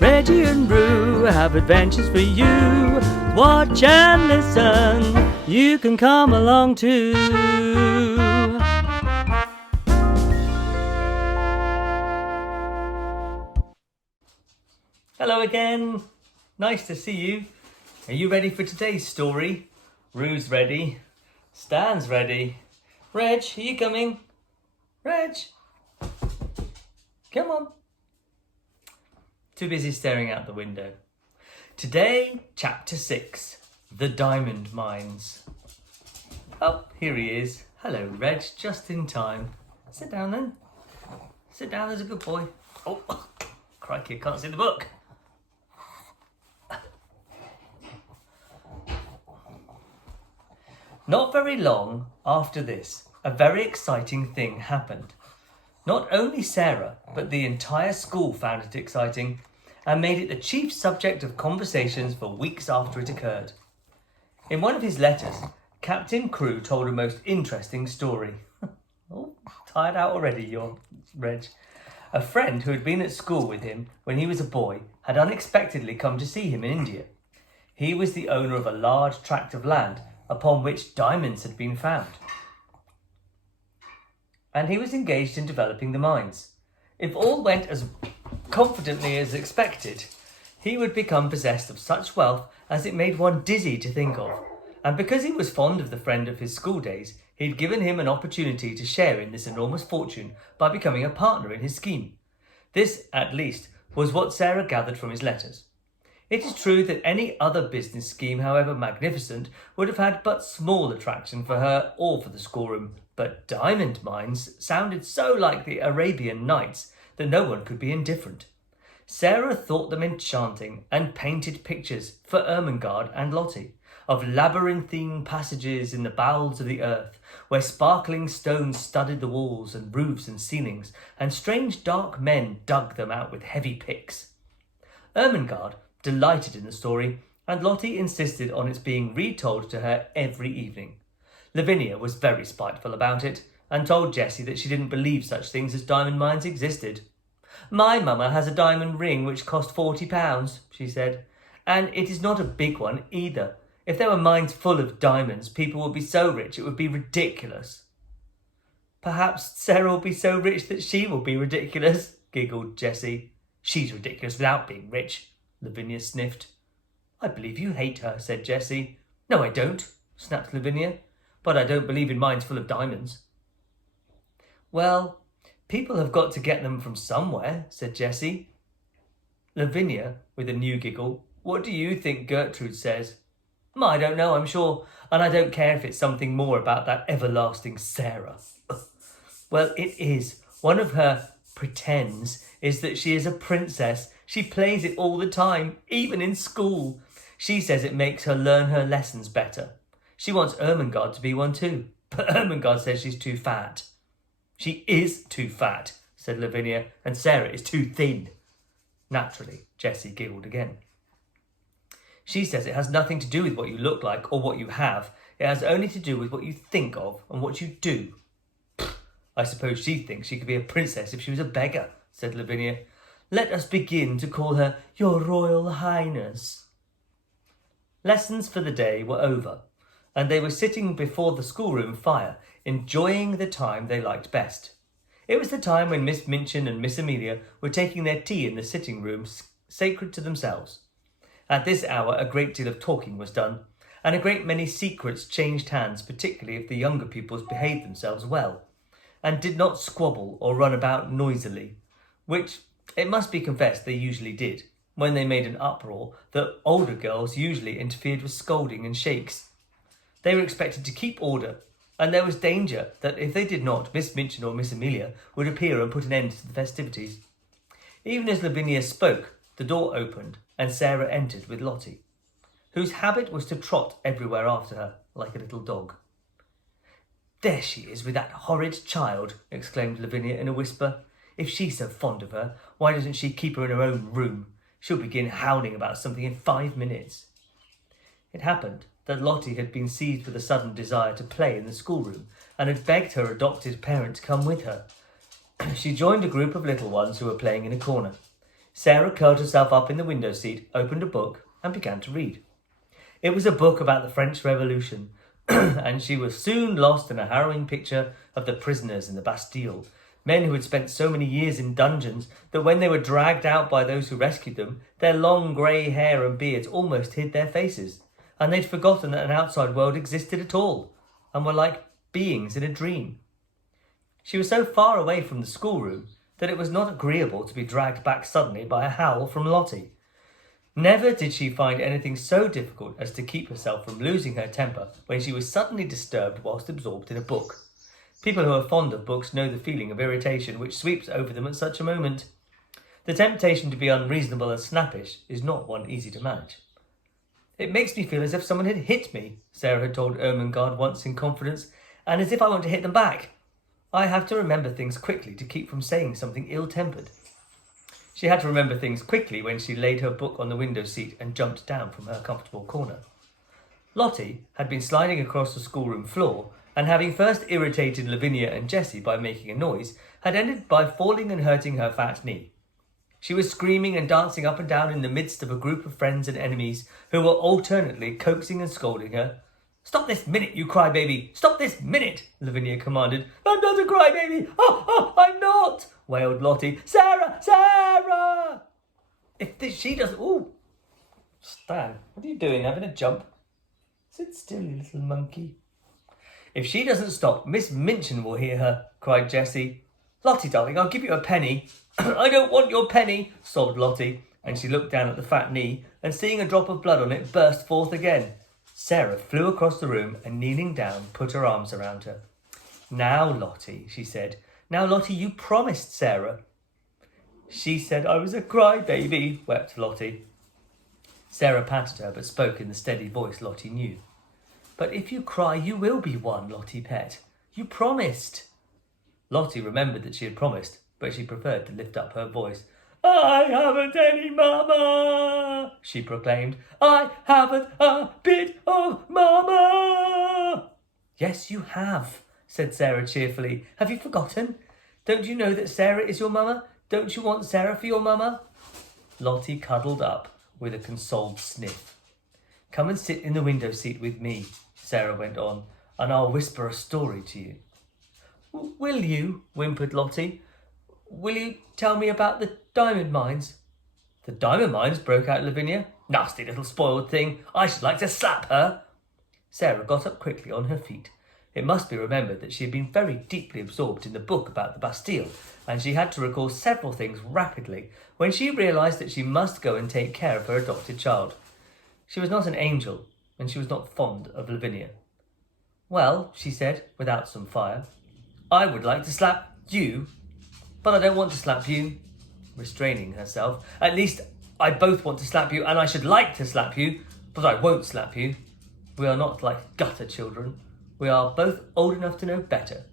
Reggie and Roo have adventures for you. Watch and listen, you can come along too. Hello again, nice to see you. Are you ready for today's story? Roo's ready, Stan's ready. Reg, are you coming? Reg, come on. Too busy staring out the window. Today, chapter 6, The Diamond Mines. Oh, here he is. Hello, Reg, just in time. Sit down then. Sit down, there's a good boy. Oh, crikey, I can't see the book. Not very long after this, a very exciting thing happened. Not only Sarah, but the entire school found it exciting and made it the chief subject of conversations for weeks after it occurred. In one of his letters, Captain Crew told a most interesting story. Oh, tired out already, you're Reg. A friend who had been at school with him when he was a boy had unexpectedly come to see him in India. He was the owner of a large tract of land upon which diamonds had been found, and he was engaged in developing the mines. If all went as confidently as expected, he would become possessed of such wealth as it made one dizzy to think of, and because he was fond of the friend of his school days, he'd given him an opportunity to share in this enormous fortune by becoming a partner in his scheme. This, at least, was what Sarah gathered from his letters. It is true that any other business scheme, however magnificent, would have had but small attraction for her or for the schoolroom, but diamond mines sounded so like the Arabian Nights that no one could be indifferent. Sarah thought them enchanting and painted pictures for Ermengarde and Lottie of labyrinthine passages in the bowels of the earth, where sparkling stones studded the walls and roofs and ceilings, and strange dark men dug them out with heavy picks. Ermengarde delighted in the story, and Lottie insisted on its being retold to her every evening. Lavinia was very spiteful about it, and told Jessie that she didn't believe such things as diamond mines existed. "My mama has a diamond ring which cost £40, she said, "and it is not a big one either. If there were mines full of diamonds, people would be so rich it would be ridiculous." "Perhaps Sarah will be so rich that she will be ridiculous," giggled Jessie. "She's ridiculous without being rich," Lavinia sniffed. "I believe you hate her," said Jessie. "No, I don't," snapped Lavinia, "but I don't believe in mines full of diamonds." "Well, people have got to get them from somewhere," said Jessie. Lavinia, with a new giggle, "What do you think Gertrude says?" "I don't know, I'm sure, and I don't care if it's something more about that everlasting Sarah." "Well, it is. One of her pretends is that she is a princess. She plays it all the time, even in school. She says it makes her learn her lessons better. She wants Ermengarde to be one too, but Ermengarde says she's too fat." "She is too fat," said Lavinia, "and Sarah is too thin." Naturally, Jessie giggled again. "She says it has nothing to do with what you look like or what you have. It has only to do with what you think of and what you do." "I suppose she thinks she could be a princess if she was a beggar," said Lavinia. "Let us begin to call her Your Royal Highness." Lessons for the day were over, and they were sitting before the schoolroom fire, enjoying the time they liked best. It was the time when Miss Minchin and Miss Amelia were taking their tea in the sitting room sacred to themselves. At this hour a great deal of talking was done, and a great many secrets changed hands, particularly if the younger pupils behaved themselves well, and did not squabble or run about noisily, which, it must be confessed, they usually did. When they made an uproar, the older girls usually interfered with scolding and shakes. They were expected to keep order, and there was danger that if they did not, Miss Minchin or Miss Amelia would appear and put an end to the festivities. Even as Lavinia spoke, the door opened, and Sarah entered with Lottie, whose habit was to trot everywhere after her, like a little dog. "There she is with that horrid child," exclaimed Lavinia in a whisper. "If she's so fond of her, why doesn't she keep her in her own room? She'll begin howling about something in 5 minutes. It happened that Lottie had been seized with a sudden desire to play in the schoolroom, and had begged her adopted parent to come with her. She joined a group of little ones who were playing in a corner. Sarah curled herself up in the window seat, opened a book, and began to read. It was a book about the French Revolution, and she was soon lost in a harrowing picture of the prisoners in the Bastille, men who had spent so many years in dungeons that when they were dragged out by those who rescued them, their long grey hair and beards almost hid their faces, and they'd forgotten that an outside world existed at all, and were like beings in a dream. She was so far away from the schoolroom that it was not agreeable to be dragged back suddenly by a howl from Lottie. Never did she find anything so difficult as to keep herself from losing her temper when she was suddenly disturbed whilst absorbed in a book. People who are fond of books know the feeling of irritation which sweeps over them at such a moment. The temptation to be unreasonable and snappish is not one easy to manage. "It makes me feel as if someone had hit me," Sarah had told Ermengarde once in confidence, "and as if I want to hit them back. I have to remember things quickly to keep from saying something ill-tempered." She had to remember things quickly when she laid her book on the window seat and jumped down from her comfortable corner. Lottie had been sliding across the schoolroom floor, and having first irritated Lavinia and Jessie by making a noise, had ended by falling and hurting her fat knee. She was screaming and dancing up and down in the midst of a group of friends and enemies who were alternately coaxing and scolding her. "Stop this minute, you crybaby! Stop this minute!" Lavinia commanded. "I'm not a crybaby! I'm not!" wailed Lottie. "Sarah! Sarah!" She doesn't... Ooh! Stan, what are you doing? Having a jump? Sit still, you little monkey. "If she doesn't stop, Miss Minchin will hear her," cried Jessie. "Lottie, darling, I'll give you a penny." "I don't want your penny," sobbed Lottie, and she looked down at the fat knee, and seeing a drop of blood on it, burst forth again. Sarah flew across the room and, kneeling down, put her arms around her. "Now, Lottie," she said. "Now, Lottie, you promised Sarah." "She said I was a crybaby," wept Lottie. Sarah patted her, but spoke in the steady voice Lottie knew. "But if you cry, you will be one, Lottie pet. You promised." Lottie remembered that she had promised, but she preferred to lift up her voice. "I haven't any mama," she proclaimed. "I haven't a bit of mama." "Yes, you have," said Sarah cheerfully. "Have you forgotten? Don't you know that Sarah is your mama? Don't you want Sarah for your mama?" Lottie cuddled up with a consoled sniff. "Come and sit in the window seat with me," Sarah went on, "and I'll whisper a story to you." "Will you?" whimpered Lottie. "Will you tell me about the diamond mines?" "The diamond mines?" broke out Lavinia. "Nasty little spoiled thing. I should like to slap her." Sarah got up quickly on her feet. It must be remembered that she had been very deeply absorbed in the book about the Bastille, and she had to recall several things rapidly when she realised that she must go and take care of her adopted child. She was not an angel, and she was not fond of Lavinia. "Well," she said, without some fire, "I would like to slap you, but I don't want to slap you," restraining herself. "At least, I both want to slap you, and I should like to slap you, but I won't slap you. We are not like gutter children. We are both old enough to know better."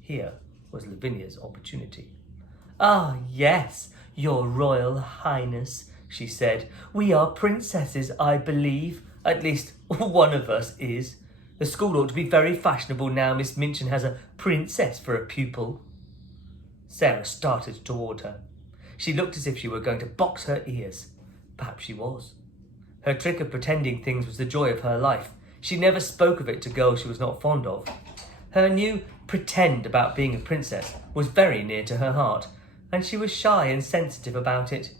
Here was Lavinia's opportunity. "Ah, yes, your Royal Highness," she said. "We are princesses, I believe. At least, one of us is. The school ought to be very fashionable now Miss Minchin has a princess for a pupil." Sarah started toward her. She looked as if she were going to box her ears. Perhaps she was. Her trick of pretending things was the joy of her life. She never spoke of it to girls she was not fond of. Her new pretend about being a princess was very near to her heart, and she was shy and sensitive about it.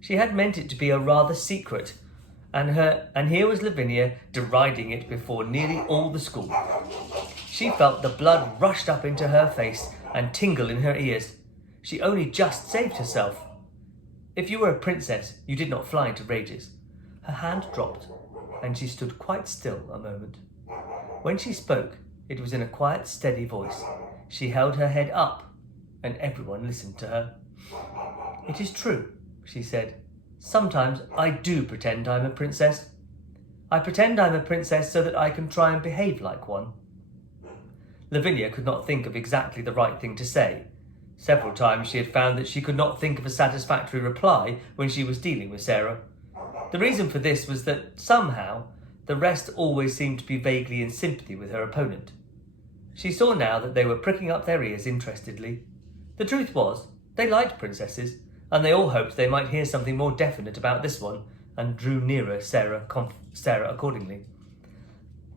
She had meant it to be a rather secret, and here was Lavinia deriding it before nearly all the school. She felt the blood rushed up into her face and tingle in her ears. She only just saved herself. If you were a princess, you did not fly into rages. Her hand dropped, and she stood quite still a moment. When she spoke, it was in a quiet, steady voice. She held her head up, and everyone listened to her. "It is true," she said. "Sometimes I do pretend I'm a princess. I pretend I'm a princess so that I can try and behave like one." Lavinia could not think of exactly the right thing to say. Several times she had found that she could not think of a satisfactory reply when she was dealing with Sarah. The reason for this was that, somehow, the rest always seemed to be vaguely in sympathy with her opponent. She saw now that they were pricking up their ears interestedly. The truth was, they liked princesses, and they all hoped they might hear something more definite about this one, and drew nearer Sarah accordingly.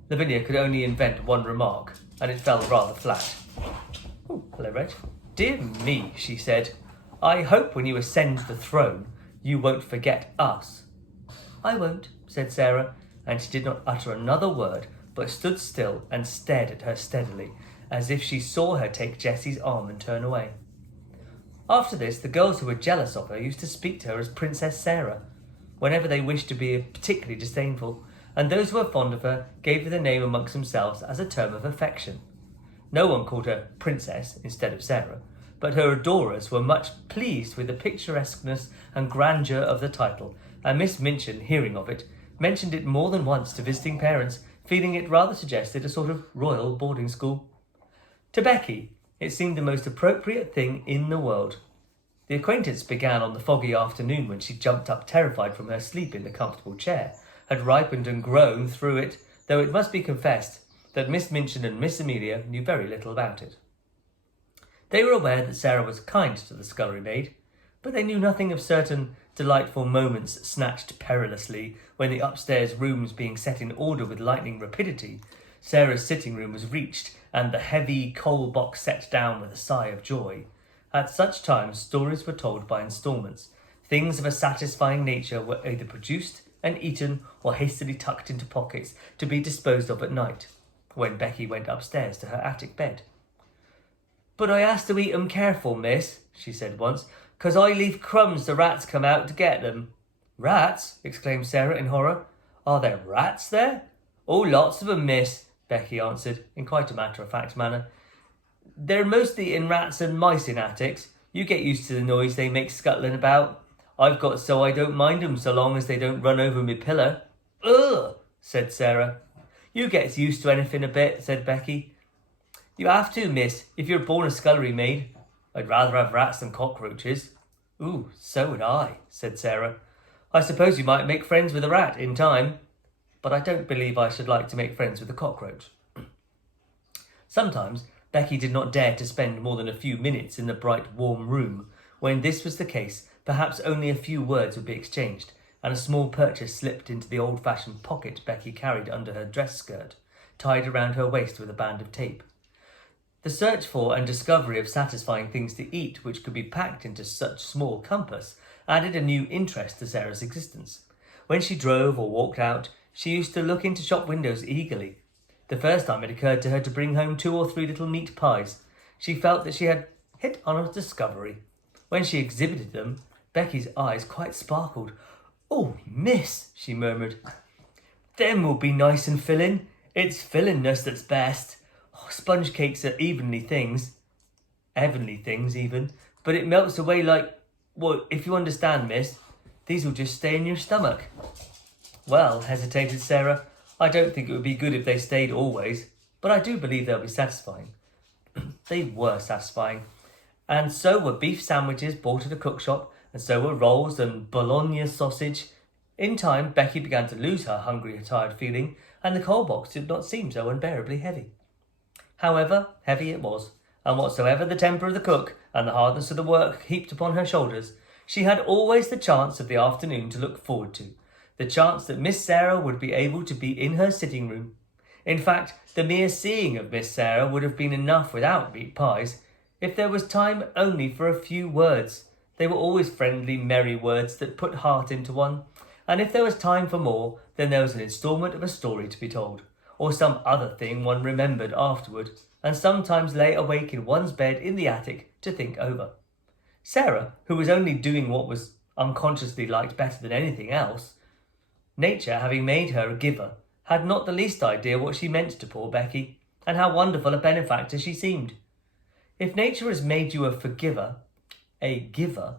Lavinia could only invent one remark, and it fell rather flat. "Oh, hello, Reg." "Dear me," she said. "I hope when you ascend the throne, you won't forget us." "I won't," said Sarah, and she did not utter another word, but stood still and stared at her steadily, as if she saw her take Jessie's arm and turn away. After this, the girls who were jealous of her used to speak to her as Princess Sarah, whenever they wished to be particularly disdainful, and those who were fond of her gave her the name amongst themselves as a term of affection. No one called her Princess instead of Sarah, but her adorers were much pleased with the picturesqueness and grandeur of the title, and Miss Minchin, hearing of it, mentioned it more than once to visiting parents, feeling it rather suggested a sort of royal boarding school. To Becky, it seemed the most appropriate thing in the world. The acquaintance began on the foggy afternoon when she jumped up terrified from her sleep in the comfortable chair, had ripened and grown through it, though it must be confessed that Miss Minchin and Miss Amelia knew very little about it. They were aware that Sarah was kind to the scullery maid, but they knew nothing of certain delightful moments snatched perilously when the upstairs rooms being set in order with lightning rapidity, Sarah's sitting room was reached and the heavy coal box set down with a sigh of joy. At such times stories were told by instalments. Things of a satisfying nature were either produced and eaten or hastily tucked into pockets to be disposed of at night, when Becky went upstairs to her attic bed. "But I has to eat 'em careful, miss," she said once, "'cause I leave crumbs the rats come out to get them." "Rats?" exclaimed Sarah in horror. "Are there rats there?" "Oh, lots of 'em, miss," Becky answered, in quite a matter-of-fact manner. "They're mostly in rats and mice in attics. You get used to the noise they make scuttling about. I've got so I don't mind 'em so long as they don't run over me pillar." "Ugh," said Sarah. "You gets used to anything a bit," said Becky. "You have to, miss, if you're born a scullery maid. I'd rather have rats than cockroaches." "Ooh, so would I," said Sarah. "I suppose you might make friends with a rat in time, but I don't believe I should like to make friends with a cockroach." Sometimes Becky did not dare to spend more than a few minutes in the bright, warm room. When this was the case, perhaps only a few words would be exchanged, and a small purchase slipped into the old-fashioned pocket Becky carried under her dress skirt, tied around her waist with a band of tape. The search for and discovery of satisfying things to eat which could be packed into such small compass added a new interest to Sarah's existence. When she drove or walked out, she used to look into shop windows eagerly. The first time it occurred to her to bring home 2 or 3 little meat pies, she felt that she had hit on a discovery. When she exhibited them, Becky's eyes quite sparkled. "Oh, miss," she murmured, "them will be nice and filling. It's fillingness that's best. Oh, sponge cakes are heavenly things, even, but it melts away like, well, if you understand, miss, these will just stay in your stomach." "Well," hesitated Sarah, "I don't think it would be good if they stayed always, but I do believe they'll be satisfying." They were satisfying, and so were beef sandwiches bought at a cookshop, and so were rolls and bologna sausage. In time, Becky began to lose her hungry, tired feeling, and the coal box did not seem so unbearably heavy. However, heavy it was, and whatsoever the temper of the cook and the hardness of the work heaped upon her shoulders, she had always the chance of the afternoon to look forward to, the chance that Miss Sarah would be able to be in her sitting room. In fact, the mere seeing of Miss Sarah would have been enough without meat pies, if there was time only for a few words. They were always friendly, merry words that put heart into one, and if there was time for more, then there was an instalment of a story to be told, or some other thing one remembered afterward, and sometimes lay awake in one's bed in the attic to think over. Sarah, who was only doing what was unconsciously liked better than anything else, nature having made her a giver, had not the least idea what she meant to poor Becky, and how wonderful a benefactor she seemed. If nature has made you a forgiver, a giver,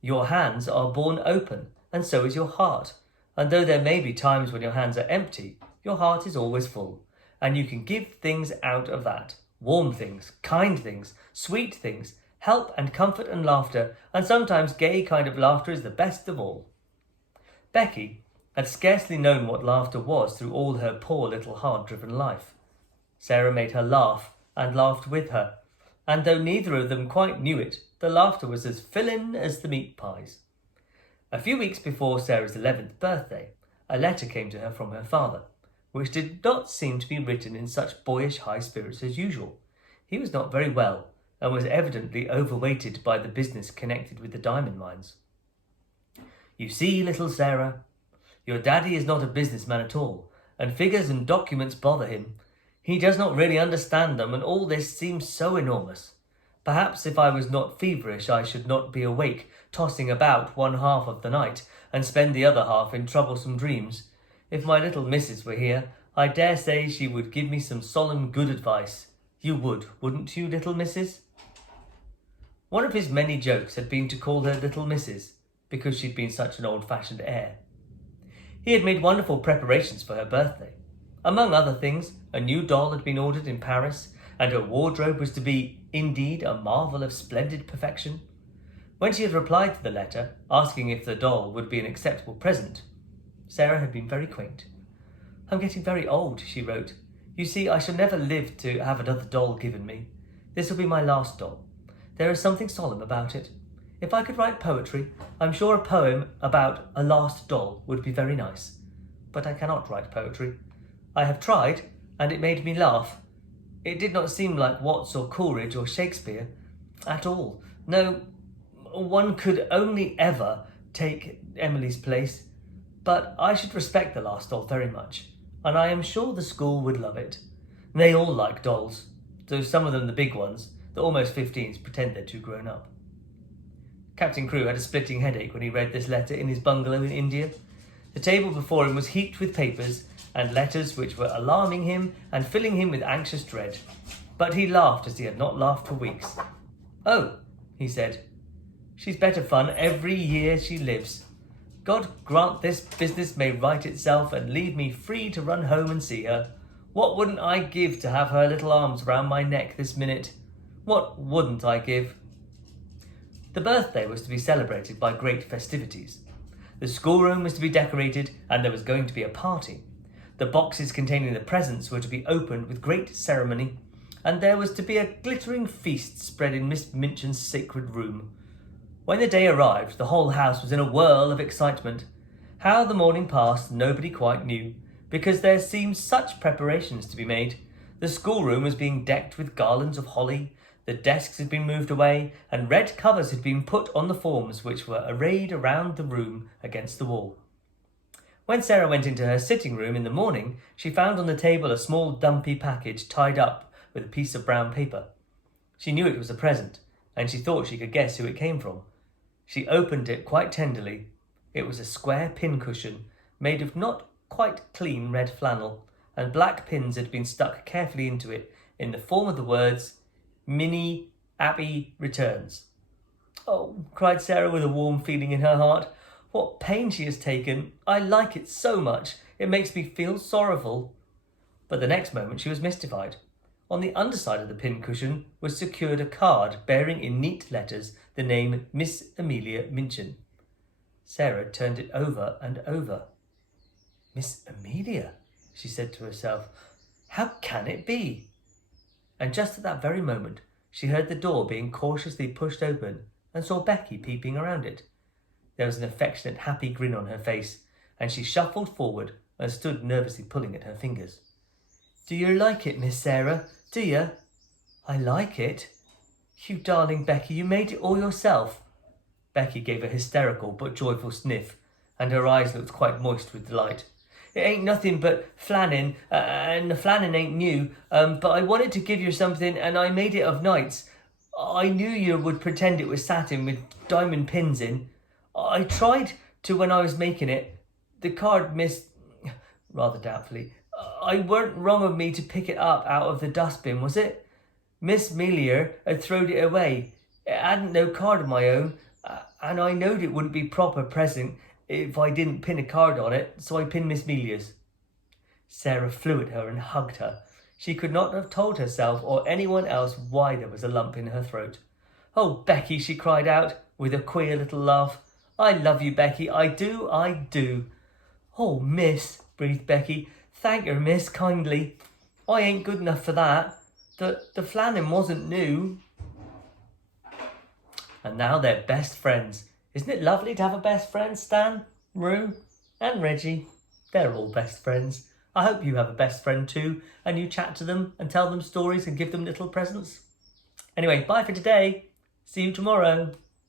your hands are born open, and so is your heart, and though there may be times when your hands are empty, your heart is always full, and you can give things out of that, warm things, kind things, sweet things, help and comfort and laughter, and sometimes gay kind of laughter is the best of all. Becky had scarcely known what laughter was through all her poor little hard-driven life. Sarah made her laugh, and laughed with her, and though neither of them quite knew it, The laughter was as filling as the meat pies. A few weeks before Sarah's 11th birthday, a letter came to her from her father, which did not seem to be written in such boyish high spirits as usual. He was not very well, and was evidently overweighted by the business connected with the diamond mines. "You see, little Sarah, your daddy is not a businessman at all, and figures and documents bother him. He does not really understand them, and all this seems so enormous. Perhaps if I was not feverish, I should not be awake, tossing about one half of the night, and spend the other half in troublesome dreams. If my little missus were here, I dare say she would give me some solemn good advice. You would, wouldn't you, little missus?" One of his many jokes had been to call her little missus, because she'd been such an old-fashioned heir. He had made wonderful preparations for her birthday. Among other things, a new doll had been ordered in Paris, and her wardrobe was to be, indeed, a marvel of splendid perfection. When she had replied to the letter, asking if the doll would be an acceptable present, Sarah had been very quaint. "I'm getting very old," she wrote. "You see, I shall never live to have another doll given me. This will be my last doll. There is something solemn about it. If I could write poetry, I'm sure a poem about a last doll would be very nice. But I cannot write poetry. I have tried, and it made me laugh. It did not seem like Watts or Coleridge or Shakespeare at all. No, one could only ever take Emily's place. But I should respect the last doll very much, and I am sure the school would love it. They all like dolls, though some of them, the big ones, the almost 15s, pretend they're too grown up." Captain Crewe had a splitting headache when he read this letter in his bungalow in India. The table before him was heaped with papers and letters which were alarming him and filling him with anxious dread. But he laughed as he had not laughed for weeks. "Oh," he said, "she's better fun every year she lives. God grant this business may right itself and leave me free to run home and see her. What wouldn't I give to have her little arms round my neck this minute? What wouldn't I give?" The birthday was to be celebrated by great festivities. The schoolroom was to be decorated, and there was going to be a party. The boxes containing the presents were to be opened with great ceremony, and there was to be a glittering feast spread in Miss Minchin's sacred room. When the day arrived, the whole house was in a whirl of excitement. How the morning passed, nobody quite knew, because there seemed such preparations to be made. The schoolroom was being decked with garlands of holly, the desks had been moved away, and red covers had been put on the forms which were arrayed around the room against the wall. When Sarah went into her sitting room in the morning, she found on the table a small dumpy package tied up with a piece of brown paper. She knew it was a present, and she thought she could guess who it came from. She opened it quite tenderly. It was a square pincushion made of not quite clean red flannel, and black pins had been stuck carefully into it in the form of the words, "Minnie Appy returns." "Oh," cried Sarah with a warm feeling in her heart, "what pain she has taken. I like it so much. It makes me feel sorrowful." But the next moment she was mystified. On the underside of the pincushion was secured a card bearing in neat letters the name Miss Amelia Minchin. Sarah turned it over and over. "Miss Amelia," she said to herself. "How can it be?" And just at that very moment she heard the door being cautiously pushed open and saw Becky peeping around it. There was an affectionate, happy grin on her face, and she shuffled forward and stood nervously pulling at her fingers. "Do you like it, Miss Sarah? Do you?" "I like it." "You darling Becky, you made it all yourself." Becky gave a hysterical but joyful sniff, and her eyes looked quite moist with delight. "It ain't nothing but flannin, and the flannin ain't new, but I wanted to give you something, and I made it of nights. I knew you would pretend it was satin with diamond pins in. I tried to when I was making it. The card, Miss..." rather doubtfully, "I weren't wrong of me to pick it up out of the dustbin, was it? Miss Melier had throwed it away. It hadn't no card of my own, and I knowed it wouldn't be proper present if I didn't pin a card on it, so I pinned Miss Melia's." Sarah flew at her and hugged her. She could not have told herself or anyone else why there was a lump in her throat. "Oh, Becky," she cried out, with a queer little laugh. "I love you, Becky, I do, I do." "Oh, miss," breathed Becky. "Thank her, miss, kindly. I ain't good enough for that. The flannin wasn't new." and now they're best friends. Isn't it lovely to have a best friend, Stan, Roo, and Reggie? They're all best friends. I hope you have a best friend too, and you chat to them and tell them stories and give them little presents. Anyway, bye for today. See you tomorrow.